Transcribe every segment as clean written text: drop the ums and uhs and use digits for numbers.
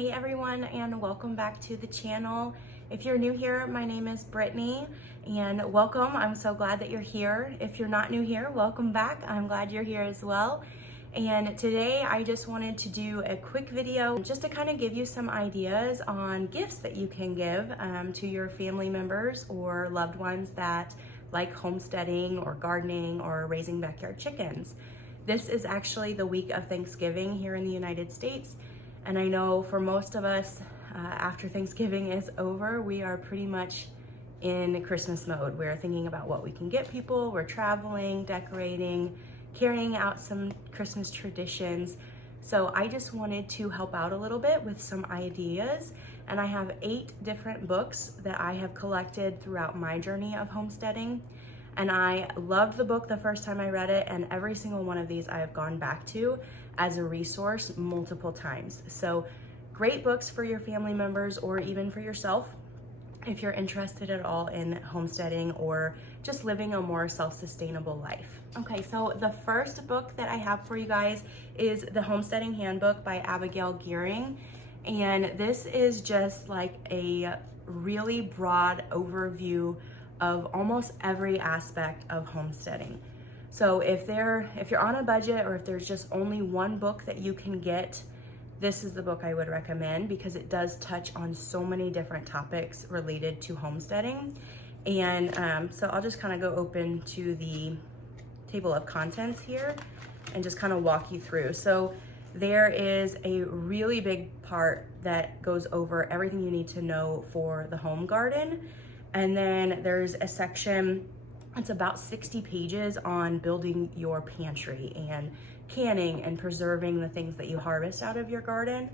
Hey everyone, and welcome back to the channel. If you're new here, my name is Brittney, and welcome. I'm so glad that you're here. If you're not new here, welcome back. I'm glad you're here as well. And today I just wanted to do a quick video just to kind of give you some ideas on gifts that you can give to your family members or loved ones that like homesteading or gardening or raising backyard chickens. This is actually the week of Thanksgiving here in the United States. And I know for most of us, after Thanksgiving is over, we are pretty much in Christmas mode. We're thinking about what we can get people, we're traveling, decorating, carrying out some Christmas traditions. So I just wanted to help out a little bit with some ideas. And I have 8 different books that I have collected throughout my journey of homesteading. And I loved the book the first time I read it, and every single one of these I have gone back to as a resource multiple times. So great books for your family members or even for yourself if you're interested at all in homesteading or just living a more self-sustainable life. Okay, so the first book that I have for you guys is the Homesteading Handbook by Abigail Gearing. And this is just like a really broad overview of almost every aspect of homesteading. So if you're on a budget or if there's just only one book that you can get, this is the book I would recommend because it does touch on so many different topics related to homesteading. And so I'll just kind of go open to the table of contents here and just kind of walk you through. So there is a really big part that goes over everything you need to know for the home garden. And then there's a section, it's about 60 pages on building your pantry and canning and preserving the things that you harvest out of your garden.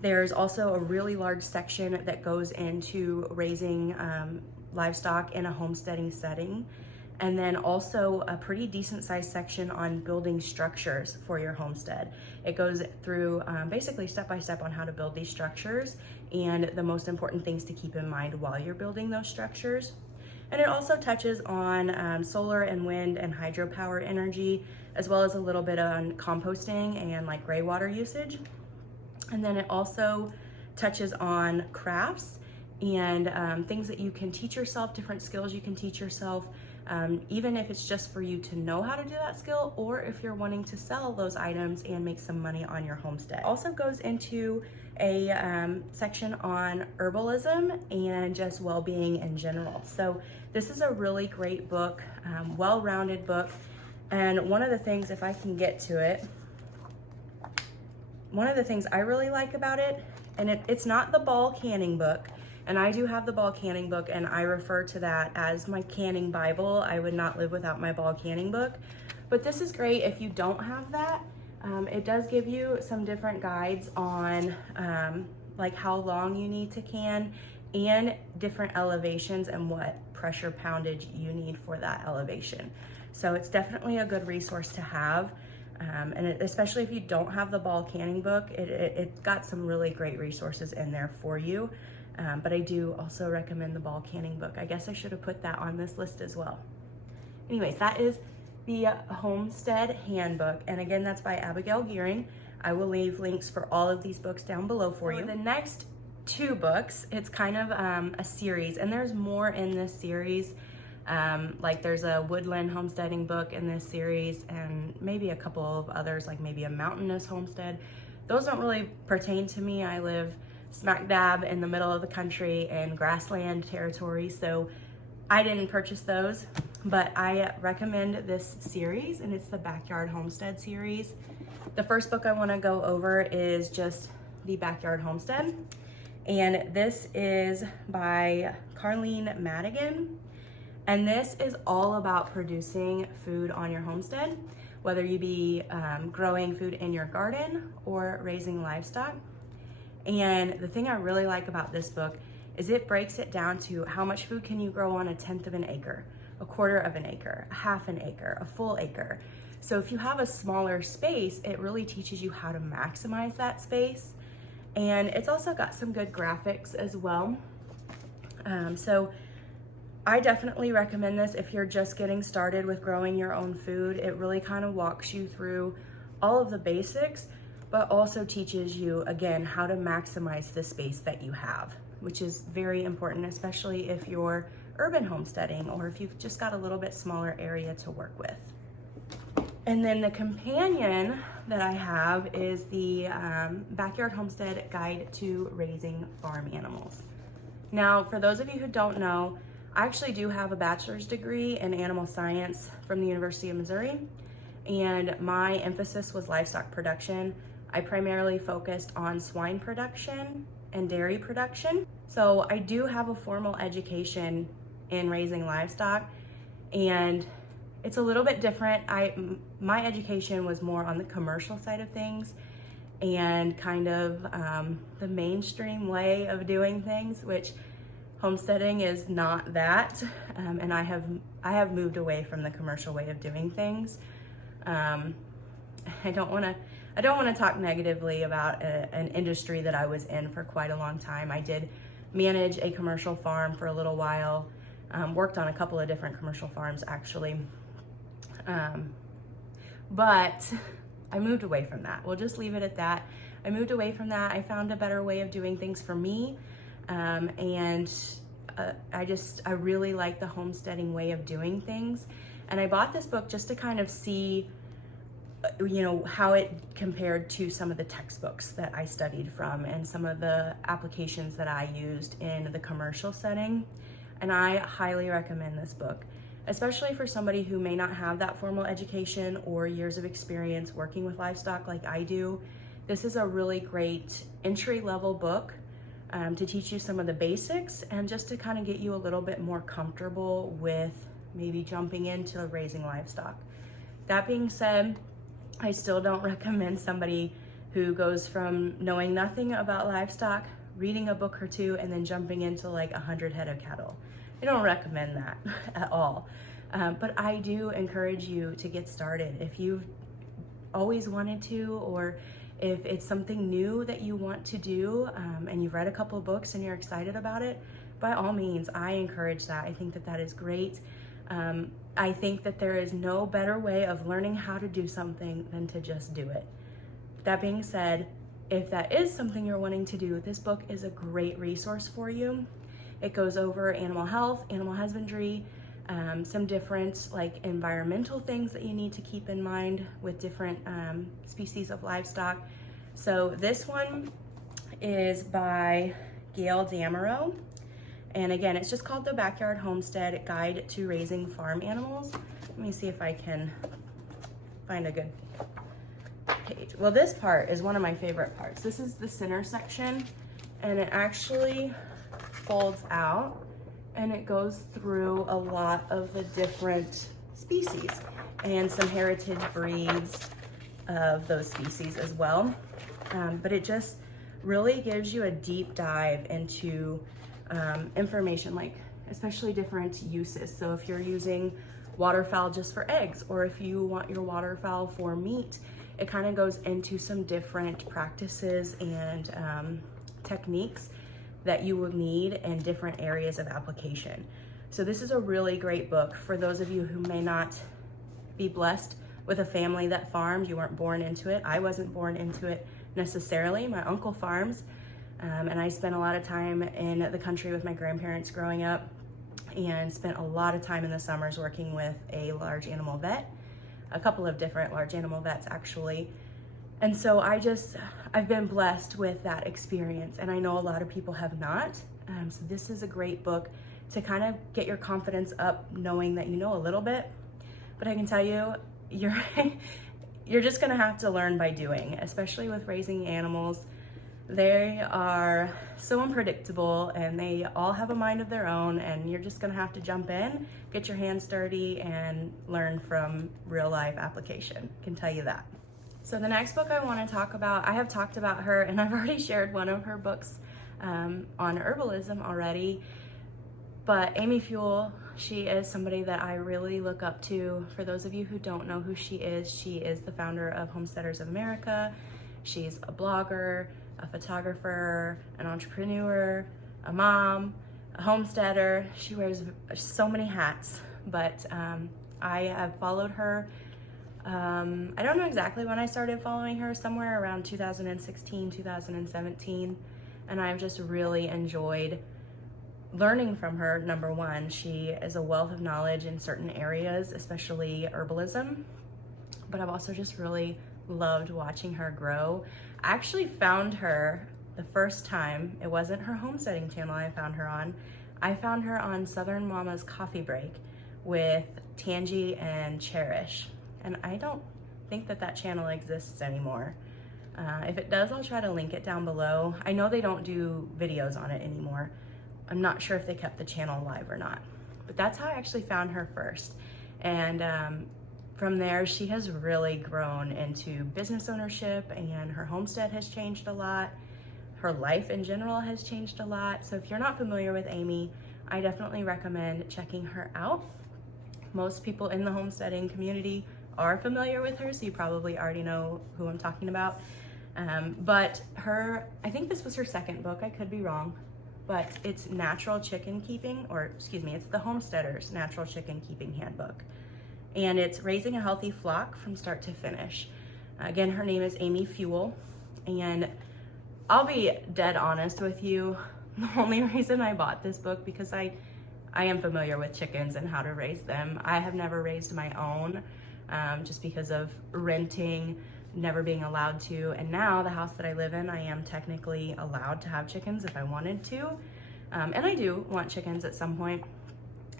There's also a really large section that goes into raising livestock in a homesteading setting. And then also a pretty decent sized section on building structures for your homestead. It goes through basically step by step on how to build these structures and the most important things to keep in mind while you're building those structures. And it also touches on solar and wind and hydropower energy, as well as a little bit on composting and like gray water usage. And then it also touches on crafts and things that you can teach yourself, different skills you can teach yourself, even if it's just for you to know how to do that skill, or if you're wanting to sell those items and make some money on your homestead. It also goes into a section on herbalism and just well-being in general. So this is a really great book, well-rounded book. And one of the things, if I can get to it, one of the things I really like about it, and it's not the ball canning book, and I do have the ball canning book, and I refer to that as my canning Bible. I would not live without my ball canning book. But this is great if you don't have that. It does give you some different guides on like how long you need to can and different elevations and what pressure poundage you need for that elevation. So it's definitely a good resource to have. Especially if you don't have the ball canning book, it got some really great resources in there for you. But I do also recommend the ball canning book. I guess I should have put that on this list as well. Anyways, that is the Homestead Handbook. And again, that's by Abigail Gearing. I will leave links for all of these books down below for you. The next 2 books, it's kind of a series, and there's more in this series. Like there's a woodland homesteading book in this series and maybe a couple of others, like maybe a mountainous homestead. Those don't really pertain to me. I live smack dab in the middle of the country in grassland territory, so I didn't purchase those, but I recommend this series, and it's the Backyard Homestead series. The first book I want to go over is just the Backyard Homestead, and this is by Carleen Madigan, and this is all about producing food on your homestead, whether you be growing food in your garden or raising livestock. And the thing I really like about this book is it breaks it down to how much food can you grow on 1/10 of an acre, 1/4 of an acre, 1/2 an acre, a full acre. So if you have a smaller space, it really teaches you how to maximize that space. And it's also got some good graphics as well. So I definitely recommend this if you're just getting started with growing your own food. It really kind of walks you through all of the basics, but also teaches you, again, how to maximize the space that you have, which is very important, especially if you're urban homesteading or if you've just got a little bit smaller area to work with. And then the companion that I have is the Backyard Homestead Guide to Raising Farm Animals. Now, for those of you who don't know, I actually do have a bachelor's degree in animal science from the University of Missouri, and my emphasis was livestock production. I primarily focused on swine production and dairy production. So I do have a formal education in raising livestock, and it's a little bit different. My education was more on the commercial side of things and kind of the mainstream way of doing things, which homesteading is not that. And I have moved away from the commercial way of doing things. I don't want to talk negatively about an industry that I was in for quite a long time. I did manage a commercial farm for a little while, worked on a couple of different commercial farms actually. But I moved away from that. We'll just leave it at that. I moved away from that. I found a better way of doing things for me. And I really like the homesteading way of doing things. And I bought this book just to kind of see, how it compared to some of the textbooks that I studied from and some of the applications that I used in the commercial setting. And I highly recommend this book, especially for somebody who may not have that formal education or years of experience working with livestock like I do. This is a really great entry-level book to teach you some of the basics and just to kind of get you a little bit more comfortable with maybe jumping into raising livestock. That being said, I still don't recommend somebody who goes from knowing nothing about livestock, reading a book or two, and then jumping into like 100 head of cattle. I don't recommend that at all. But I do encourage you to get started. If you've always wanted to, or if it's something new that you want to do, and you've read a couple of books and you're excited about it, by all means, I encourage that. I think that that is great. I think that there is no better way of learning how to do something than to just do it. That being said, if that is something you're wanting to do, this book is a great resource for you. It goes over animal health, animal husbandry, some different like environmental things that you need to keep in mind with different species of livestock. So this one is by Gail Damerow. And again, it's just called the Backyard Homestead Guide to Raising Farm Animals. Let me see if I can find a good page. Well, this part is one of my favorite parts. This is the center section, and it actually folds out and it goes through a lot of the different species and some heritage breeds of those species as well. But it just really gives you a deep dive into information, like especially different uses. So if you're using waterfowl just for eggs, or if you want your waterfowl for meat, it kind of goes into some different practices and techniques that you will need in different areas of application. So this is a really great book for those of you who may not be blessed with a family that farmed. You weren't born into it. I wasn't born into it necessarily. My uncle farms, and I spent a lot of time in the country with my grandparents growing up, and spent a lot of time in the summers working with a large animal vet, a couple of different large animal vets actually. And so I've been blessed with that experience, and I know a lot of people have not. So this is a great book to kind of get your confidence up, knowing that you know a little bit. But I can tell you, you're just gonna have to learn by doing, especially with raising animals. They are so unpredictable and they all have a mind of their own, and you're just gonna have to jump in, get your hands dirty, and learn from real life application. I can tell you that. So the next book I want to talk about, I have talked about her and I've already shared one of her books on herbalism already, but Amy Fuel, she is somebody that I really look up to. For those of you who don't know who she is the founder of Homesteaders of America. She's a blogger, a photographer, an entrepreneur, a mom, a homesteader. She wears so many hats, but I have followed her I don't know exactly when I started following her, somewhere around 2016, 2017, and I've just really enjoyed learning from her. Number one, she is a wealth of knowledge in certain areas, especially herbalism, but I've also just really loved watching her grow. I actually found her the first time, it wasn't her homesteading channel I found her on. I found her on Southern Mama's Coffee Break with Tangi and Cherish. And I don't think that that channel exists anymore. If it does, I'll try to link it down below. I know they don't do videos on it anymore. I'm not sure if they kept the channel alive or not. But that's how I actually found her first. And from there, she has really grown into business ownership, and her homestead has changed a lot. Her life in general has changed a lot. So if you're not familiar with Amy, I definitely recommend checking her out. Most people in the homesteading community are familiar with her, so you probably already know who I'm talking about. But I think this was her second book, I could be wrong, but it's Natural Chicken Keeping, or excuse me, it's the Homesteader's Natural Chicken Keeping Handbook. And it's raising a healthy flock from start to finish. Again, her name is Amy Fuel, and I'll be dead honest with you. The only reason I bought this book, because I am familiar with chickens and how to raise them. I have never raised my own, just because of renting, never being allowed to. And now the house that I live in, I am technically allowed to have chickens if I wanted to. And I do want chickens at some point.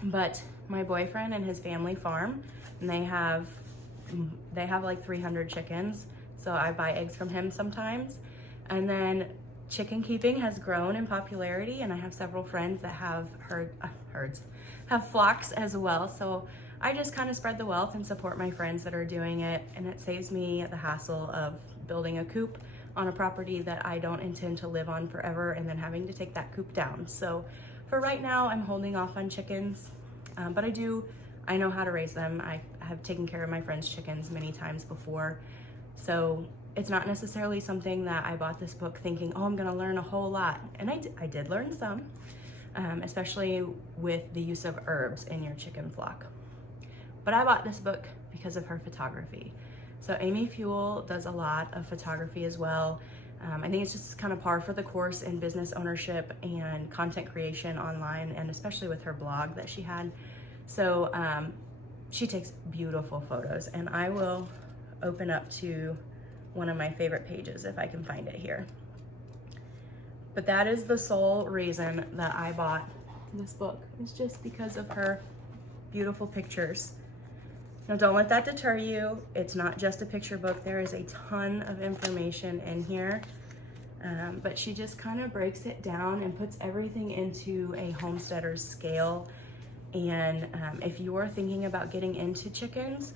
But my boyfriend and his family farm, and they have like 300 chickens. So I buy eggs from him sometimes. And then chicken keeping has grown in popularity, and I have several friends that have have flocks as well. So I just kind of spread the wealth and support my friends that are doing it, and it saves me the hassle of building a coop on a property that I don't intend to live on forever and then having to take that coop down. So for right now, I'm holding off on chickens, but I know how to raise them. I have taken care of my friends' chickens many times before. So it's not necessarily something that I bought this book thinking, oh, I'm gonna learn a whole lot. And I did learn some, especially with the use of herbs in your chicken flock. But I bought this book because of her photography. So Amy Fuel does a lot of photography as well. I think it's just kind of par for the course in business ownership and content creation online, and especially with her blog that she had. So she takes beautiful photos, and I will open up to one of my favorite pages if I can find it here. But that is the sole reason that I bought this book. It's just because of her beautiful pictures. Now, don't let that deter you. It's not just a picture book. There is a ton of information in here, but she just kind of breaks it down and puts everything into a homesteader's scale. And if you are thinking about getting into chickens,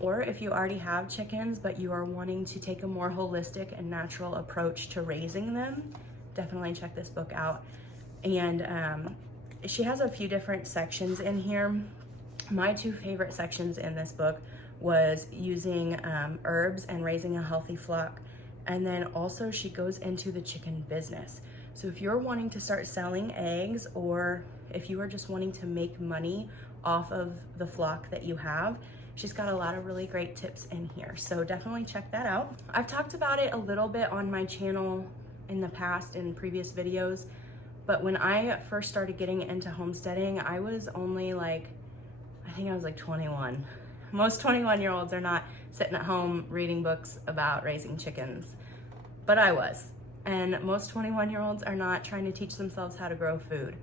or if you already have chickens, but you are wanting to take a more holistic and natural approach to raising them, definitely check this book out. And she has a few different sections in here. My two favorite sections in this book was using herbs and raising a healthy flock. And then also she goes into the chicken business. So if you're wanting to start selling eggs, or if you are just wanting to make money off of the flock that you have, she's got a lot of really great tips in here. So definitely check that out. I've talked about it a little bit on my channel in the past in previous videos, but when I first started getting into homesteading, I was only like, I think I was like 21. Most 21-year-olds are not sitting at home reading books about raising chickens, but I was. And most 21-year-olds are not trying to teach themselves how to grow food,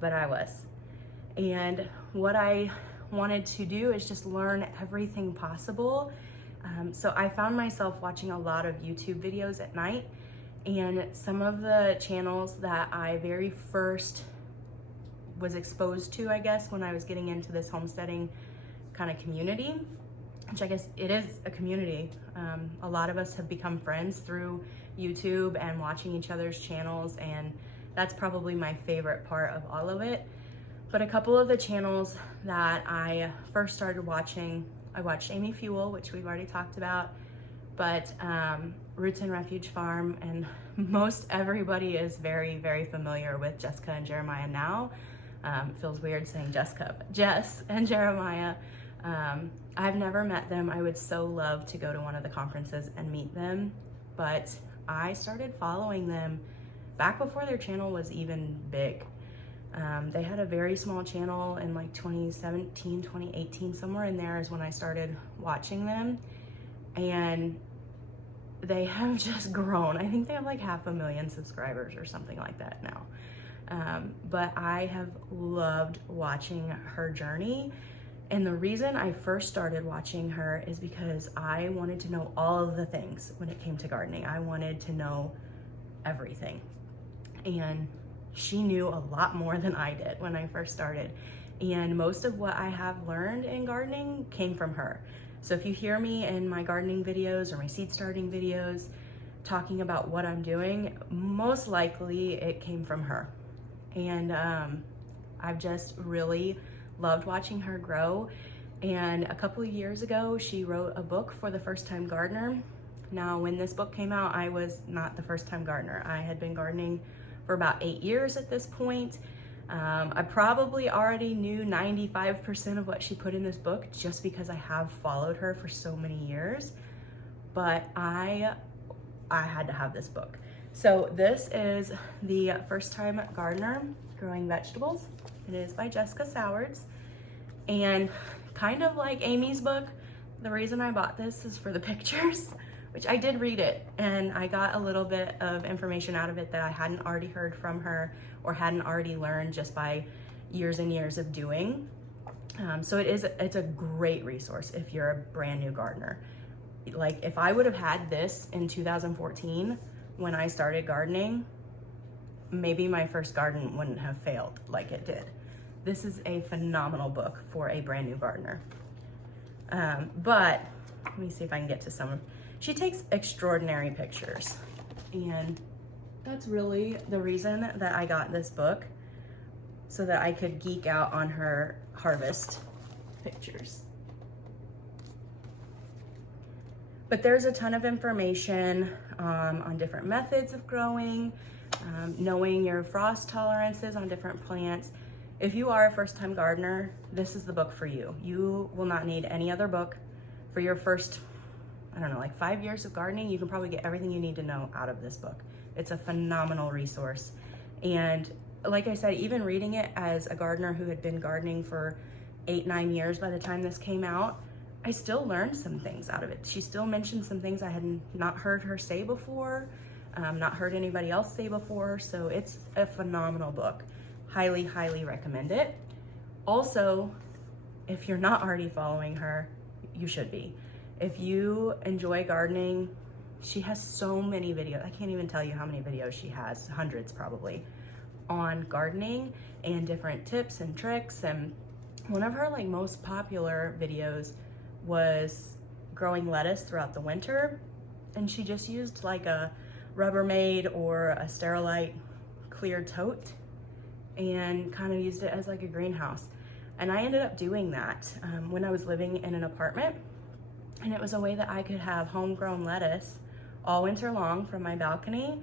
but I was. And what I wanted to do is just learn everything possible. So I found myself watching a lot of YouTube videos at night, and some of the channels that I very first was exposed to, I guess, when I was getting into this homesteading kind of community, which I guess it is a community. A lot of us have become friends through YouTube and watching each other's channels, and that's probably my favorite part of all of it. But a couple of the channels that I first started watching, I watched Amy Fuel, which we've already talked about, but Roots and Refuge Farm, and most everybody is very, very familiar with Jessica and Jeremiah now. Feels weird saying Jessica, but Jess and Jeremiah. I've never met them. I would so love to go to one of the conferences and meet them, but I started following them back before their channel was even big. They had a very small channel in like 2017, 2018, somewhere in there is when I started watching them, and they have just grown. I think they have like 500,000 subscribers or something like that now. But I have loved watching her journey. And the reason I first started watching her is because I wanted to know all of the things when it came to gardening. I wanted to know everything. And she knew a lot more than I did when I first started. And most of what I have learned in gardening came from her. So if you hear me in my gardening videos or my seed starting videos talking about what I'm doing, most likely it came from her. And I've just really loved watching her grow. And a couple of years ago, she wrote a book for the first time gardener. Now, when this book came out, I was not the first time gardener. I had been gardening for about 8 years at this point. I probably already knew 95% of what she put in this book just because I have followed her for so many years. But I had to have this book. So this is the First Time Gardener Growing Vegetables. It is by Jessica Sowards, and kind of like Amy's book, the reason I bought this is for the pictures, which I did read it, and I got a little bit of information out of it that I hadn't already heard from her or hadn't already learned just by years and years of doing. So it's a great resource if you're a brand new gardener. Like if I would have had this in 2014 when I started gardening, maybe my first garden wouldn't have failed like it did. This is a phenomenal book for a brand new gardener. But let me see if I can get to some. She takes extraordinary pictures, and that's really the reason that I got this book, so that I could geek out on her harvest pictures. But there's a ton of information on different methods of growing, knowing your frost tolerances on different plants. If you are a first-time gardener, this is the book for you. You will not need any other book for your first, I don't know, like 5 years of gardening. You can probably get everything you need to know out of this book. It's a phenomenal resource. And like I said, even reading it as a gardener who had been gardening for 8-9 years by the time this came out, I still learned some things out of it. She still mentioned some things I had not heard her say before, not heard anybody else say before. So it's a phenomenal book. Highly, highly recommend it. Also, if you're not already following her, you should be. If you enjoy gardening, she has so many videos. I can't even tell you how many videos she has, hundreds probably, on gardening and different tips and tricks. And one of her like most popular videos was growing lettuce throughout the winter. And she just used like a Rubbermaid or a Sterilite clear tote and kind of used it as like a greenhouse. And I ended up doing that when I was living in an apartment, and it was a way that I could have homegrown lettuce all winter long from my balcony.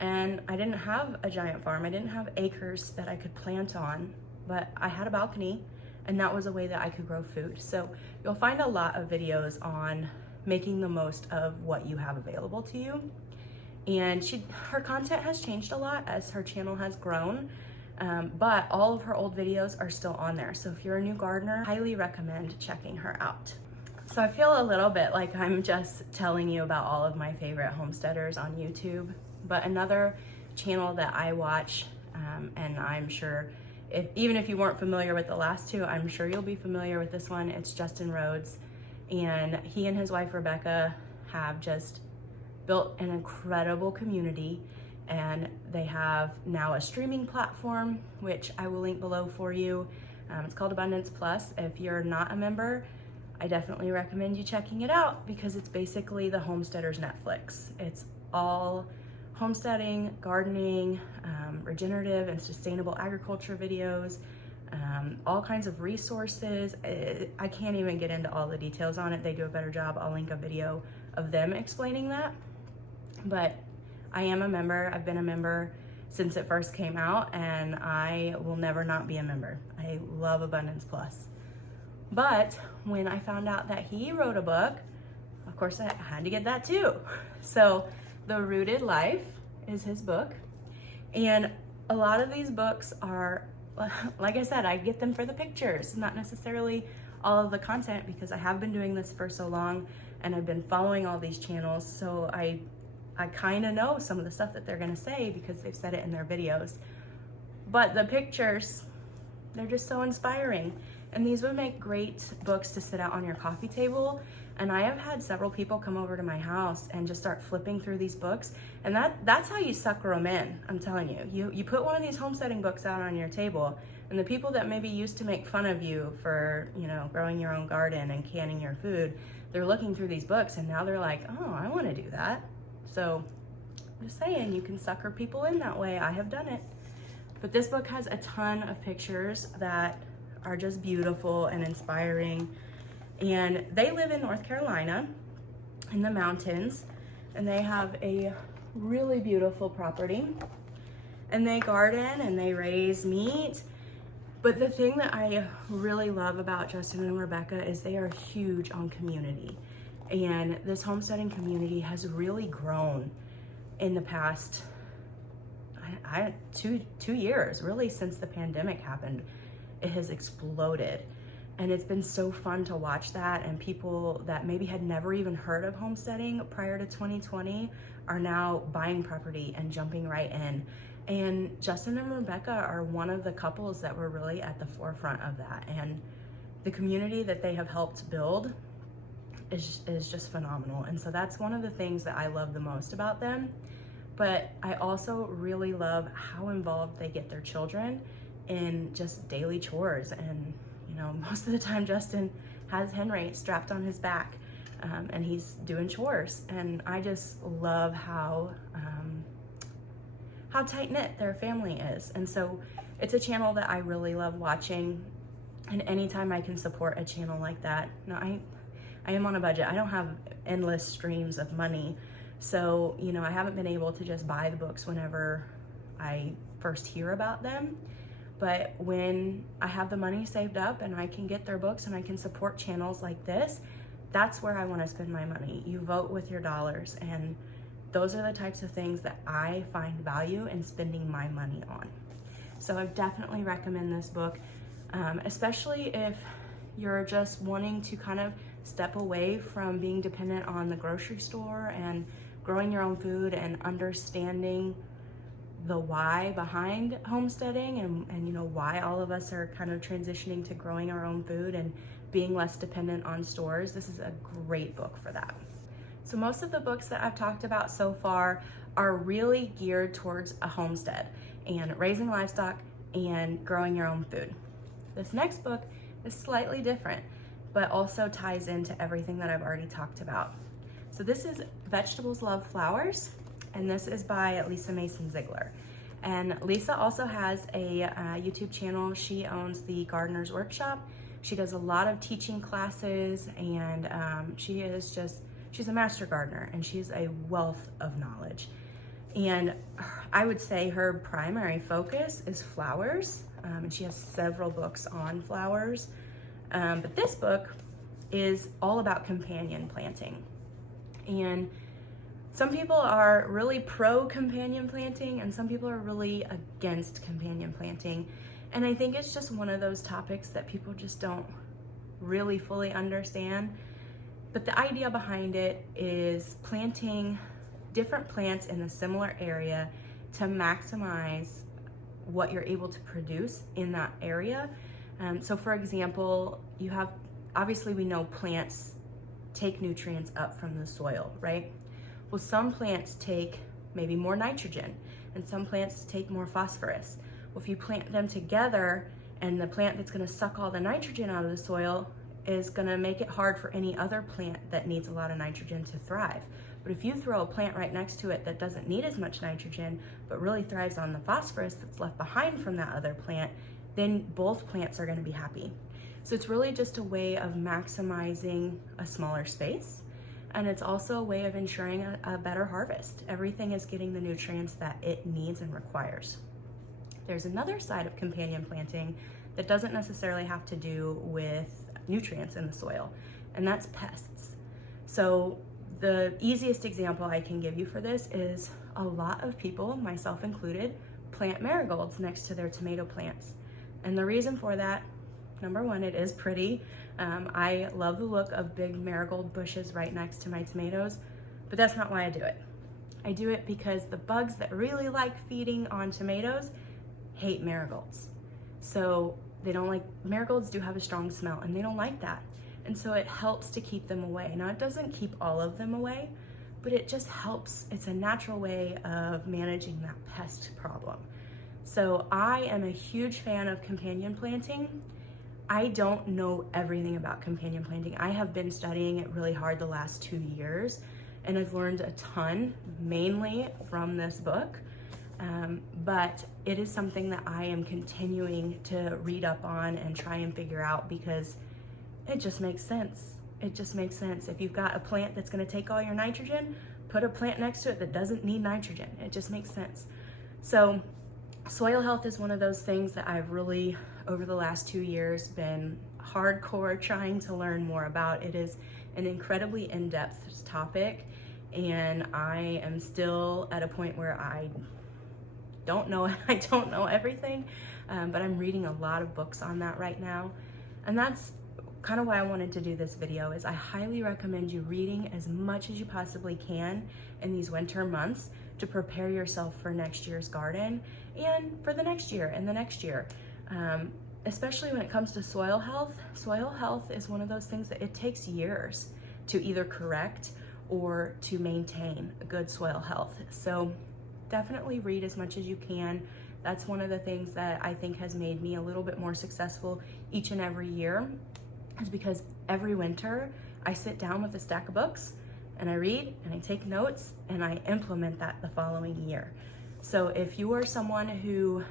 And I didn't have a giant farm. I didn't have acres that I could plant on, but I had a balcony, and that was a way that I could grow food. So you'll find a lot of videos on making the most of what you have available to you. And her content has changed a lot as her channel has grown. But all of her old videos are still on there. So if you're a new gardener, highly recommend checking her out. So I feel a little bit like I'm just telling you about all of my favorite homesteaders on YouTube, but another channel that I watch, and I'm sure even if you weren't familiar with the last two, I'm sure you'll be familiar with this one. It's Justin Rhodes, and he and his wife Rebecca have just built an incredible community. And they have now a streaming platform, which I will link below for you. It's called Abundance Plus. If you're not a member, I definitely recommend you checking it out because it's basically the homesteader's Netflix. It's all homesteading, gardening, regenerative and sustainable agriculture videos, all kinds of resources. I can't even get into all the details on it. They do a better job. I'll link a video of them explaining that. But I am a member. I've been a member since it first came out, and I will never not be a member. I love Abundance Plus. But when I found out that he wrote a book, of course I had to get that too. So The Rooted Life is his book. And a lot of these books are, like I said, I get them for the pictures, not necessarily all of the content, because I have been doing this for so long and I've been following all these channels. So I kind of know some of the stuff that they're gonna say because they've said it in their videos. But the pictures, they're just so inspiring. And these would make great books to sit out on your coffee table. And I have had several people come over to my house and just start flipping through these books. And that's how you sucker them in, I'm telling you. You put one of these homesteading books out on your table, and the people that maybe used to make fun of you for, you know, growing your own garden and canning your food, they're looking through these books and now they're like, oh, I want to do that. So I'm just saying, you can sucker people in that way. I have done it. But this book has a ton of pictures that are just beautiful and inspiring. And they live in North Carolina in the mountains, and they have a really beautiful property, and they garden and they raise meat. But the thing that I really love about Justin and Rebecca is they are huge on community. And this homesteading community has really grown in the past two years, really, since the pandemic happened. It has exploded. And it's been so fun to watch that, and people that maybe had never even heard of homesteading prior to 2020 are now buying property and jumping right in. And Justin and Rebecca are one of the couples that were really at the forefront of that. And the community that they have helped build is just phenomenal. And so that's one of the things that I love the most about them. But I also really love how involved they get their children in just daily chores. And you know, most of the time Justin has Henry strapped on his back, and he's doing chores. And I just love how tight-knit their family is. And so it's a channel that I really love watching. And anytime I can support a channel like that, you know, I am on a budget. I don't have endless streams of money. So, you know, I haven't been able to just buy the books whenever I first hear about them. But when I have the money saved up and I can get their books and I can support channels like this, that's where I want to spend my money. You vote with your dollars, and those are the types of things that I find value in spending my money on. So I definitely recommend this book, especially if you're just wanting to kind of step away from being dependent on the grocery store and growing your own food and understanding the why behind homesteading, and you know, why all of us are kind of transitioning to growing our own food and being less dependent on stores. This is a great book for that. So most of the books that I've talked about so far are really geared towards a homestead and raising livestock and growing your own food. This next book is slightly different, but also ties into everything that I've already talked about. So this is Vegetables Love Flowers, and this is by Lisa Mason Ziegler. And Lisa also has a YouTube channel. She owns the Gardener's Workshop. She does a lot of teaching classes, and she's a master gardener, and she's a wealth of knowledge. And I would say her primary focus is flowers, and she has several books on flowers. But this book is all about companion planting. And some people are really pro companion planting, and some people are really against companion planting. And I think it's just one of those topics that people just don't really fully understand. But the idea behind it is planting different plants in a similar area to maximize what you're able to produce in that area. So for example, obviously we know plants take nutrients up from the soil, right? Well, some plants take maybe more nitrogen, and some plants take more phosphorus. Well, if you plant them together, and the plant that's gonna suck all the nitrogen out of the soil is gonna make it hard for any other plant that needs a lot of nitrogen to thrive. But if you throw a plant right next to it that doesn't need as much nitrogen, but really thrives on the phosphorus that's left behind from that other plant, then both plants are gonna be happy. So it's really just a way of maximizing a smaller space. And it's also a way of ensuring a better harvest. Everything is getting the nutrients that it needs and requires. There's another side of companion planting that doesn't necessarily have to do with nutrients in the soil, and that's pests. So the easiest example I can give you for this is a lot of people, myself included, plant marigolds next to their tomato plants. And the reason for that, number one, it is pretty. I love the look of big marigold bushes right next to my tomatoes, but that's not why I do it. I do it because the bugs that really like feeding on tomatoes hate marigolds. So they don't like, marigolds do have a strong smell and they don't like that. And so it helps to keep them away. Now it doesn't keep all of them away, but it just helps. It's a natural way of managing that pest problem. So I am a huge fan of companion planting. I don't know everything about companion planting. I have been studying it really hard the last 2 years, and I've learned a ton, mainly from this book. But it is something that I am continuing to read up on and try and figure out, because it just makes sense. It just makes sense. If you've got a plant that's gonna take all your nitrogen, put a plant next to it that doesn't need nitrogen. It just makes sense. So soil health is one of those things that I've really, over the last 2 years, been hardcore trying to learn more about. It is an incredibly in-depth topic, and I am still at a point where I don't know everything, but I'm reading a lot of books on that right now. And that's kind of why I wanted to do this video. Is I highly recommend you reading as much as you possibly can in these winter months to prepare yourself for next year's garden and for the next year and the next year. Especially when it comes to soil health. Soil health is one of those things that it takes years to either correct or to maintain a good soil health. So definitely read as much as you can. That's one of the things that I think has made me a little bit more successful each and every year, is because every winter I sit down with a stack of books and I read and I take notes and I implement that the following year. So if you are someone who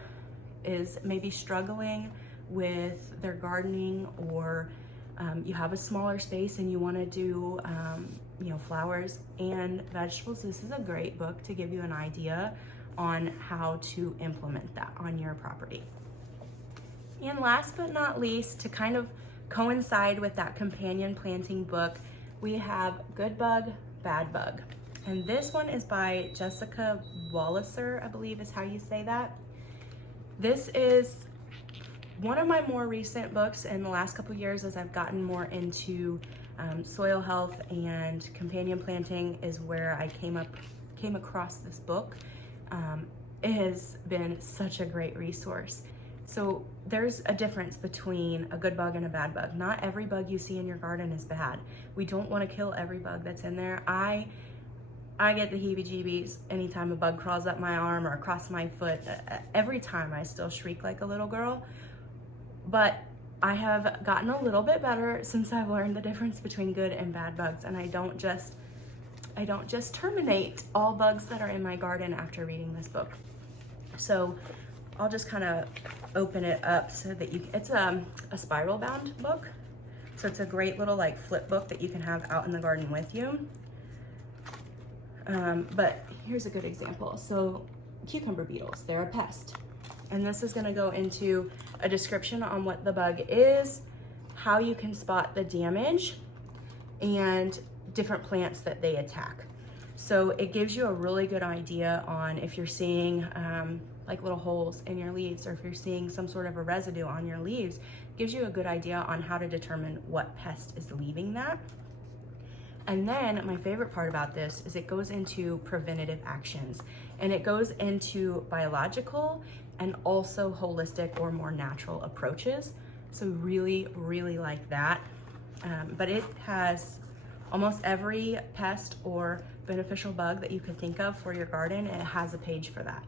is maybe struggling with their gardening, or you have a smaller space and you want to do flowers and vegetables, this is a great book to give you an idea on how to implement that on your property. And last but not least, to kind of coincide with that companion planting book, we have Good Bug, Bad Bug. And this one is by Jessica Walliser, I believe is how you say that. This is one of my more recent books in the last couple years, as I've gotten more into soil health and companion planting, is where I came across this book. It has been such a great resource. So there's a difference between a good bug and a bad bug. Not every bug you see in your garden is bad. We don't want to kill every bug that's in there. I get the heebie-jeebies anytime a bug crawls up my arm or across my foot. Every time I still shriek like a little girl. But I have gotten a little bit better since I've learned the difference between good and bad bugs, and I don't just terminate all bugs that are in my garden after reading this book. So I'll just kind of open it up so that it's a spiral bound book. So it's a great little like flip book that you can have out in the garden with you. But here's a good example. So cucumber beetles, they're a pest. And this is gonna go into a description on what the bug is, how you can spot the damage, and different plants that they attack. So it gives you a really good idea on if you're seeing like little holes in your leaves, or if you're seeing some sort of a residue on your leaves. It gives you a good idea on how to determine what pest is leaving that. And then my favorite part about this is it goes into preventative actions, and it goes into biological and also holistic or more natural approaches. So really, really like that. But it has almost every pest or beneficial bug that you can think of for your garden. It has a page for that.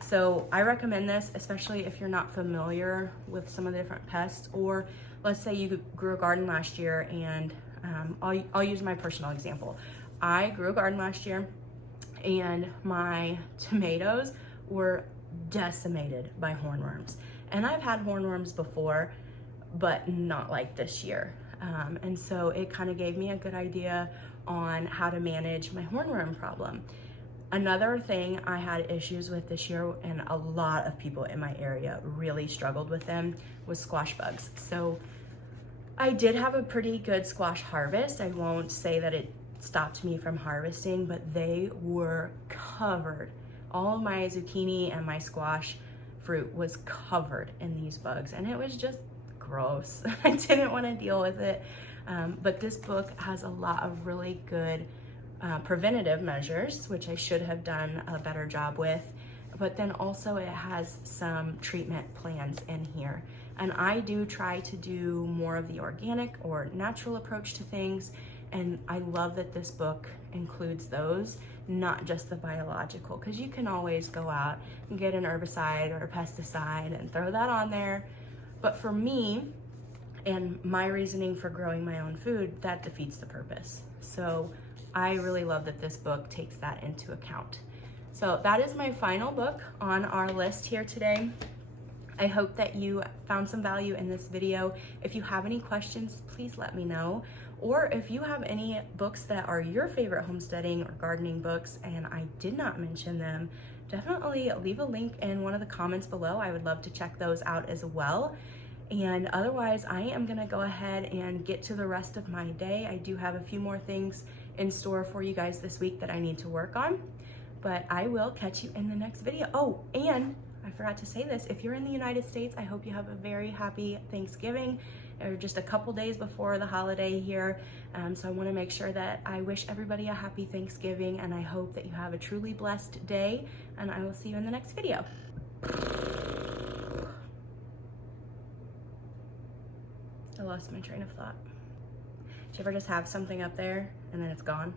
So I recommend this, especially if you're not familiar with some of the different pests, or let's say you grew a garden last year, and I'll use my personal example. I grew a garden last year and my tomatoes were decimated by hornworms. And I've had hornworms before, but not like this year. And so it kind of gave me a good idea on how to manage my hornworm problem. Another thing I had issues with this year, and a lot of people in my area really struggled with them, was squash bugs. So I did have a pretty good squash harvest. I won't say that it stopped me from harvesting, but they were covered. All of my zucchini and my squash fruit was covered in these bugs, and it was just gross. I didn't want to deal with it. But this book has a lot of really good preventative measures, which I should have done a better job with. But then also it has some treatment plans in here. And I do try to do more of the organic or natural approach to things. And I love that this book includes those, not just the biological, because you can always go out and get an herbicide or a pesticide and throw that on there. But for me and my reasoning for growing my own food, that defeats the purpose. So I really love that this book takes that into account. So that is my final book on our list here today. I hope that you found some value in this video. If you have any questions, please let me know. Or if you have any books that are your favorite homesteading or gardening books and I did not mention them, definitely leave a link in one of the comments below. I would love to check those out as well. And otherwise, I am gonna go ahead and get to the rest of my day. I do have a few more things in store for you guys this week that I need to work on, but I will catch you in the next video. Oh, and I forgot to say this, if you're in the United States, I hope you have a very happy Thanksgiving, or just a couple days before the holiday here. So I wanna make sure that I wish everybody a happy Thanksgiving, and I hope that you have a truly blessed day, and I will see you in the next video. I lost my train of thought. Do you ever just have something up there and then it's gone?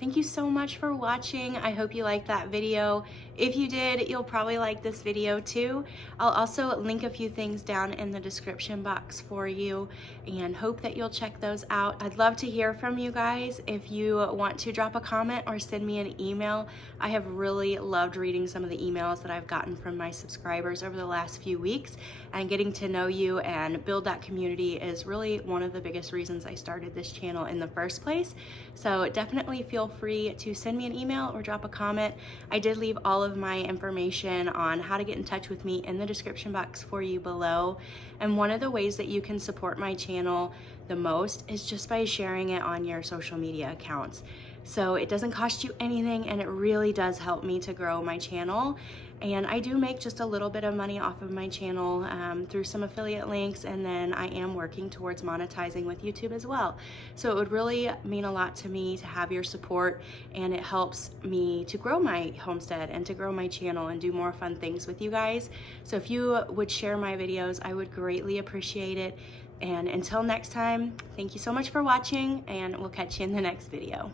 Thank you so much for watching. I hope you liked that video. If you did, you'll probably like this video too. I'll also link a few things down in the description box for you and hope that you'll check those out. I'd love to hear from you guys. If you want to drop a comment or send me an email, I have really loved reading some of the emails that I've gotten from my subscribers over the last few weeks, and getting to know you and build that community is really one of the biggest reasons I started this channel in the first place. So definitely feel free to send me an email or drop a comment. I did leave all of my information on how to get in touch with me in the description box for you below. And one of the ways that you can support my channel the most is just by sharing it on your social media accounts. So it doesn't cost you anything, and it really does help me to grow my channel. And I do make just a little bit of money off of my channel through some affiliate links, and then I am working towards monetizing with YouTube as well. So it would really mean a lot to me to have your support, and it helps me to grow my homestead and to grow my channel and do more fun things with you guys. So if you would share my videos, I would greatly appreciate it. And until next time, thank you so much for watching, and we'll catch you in the next video.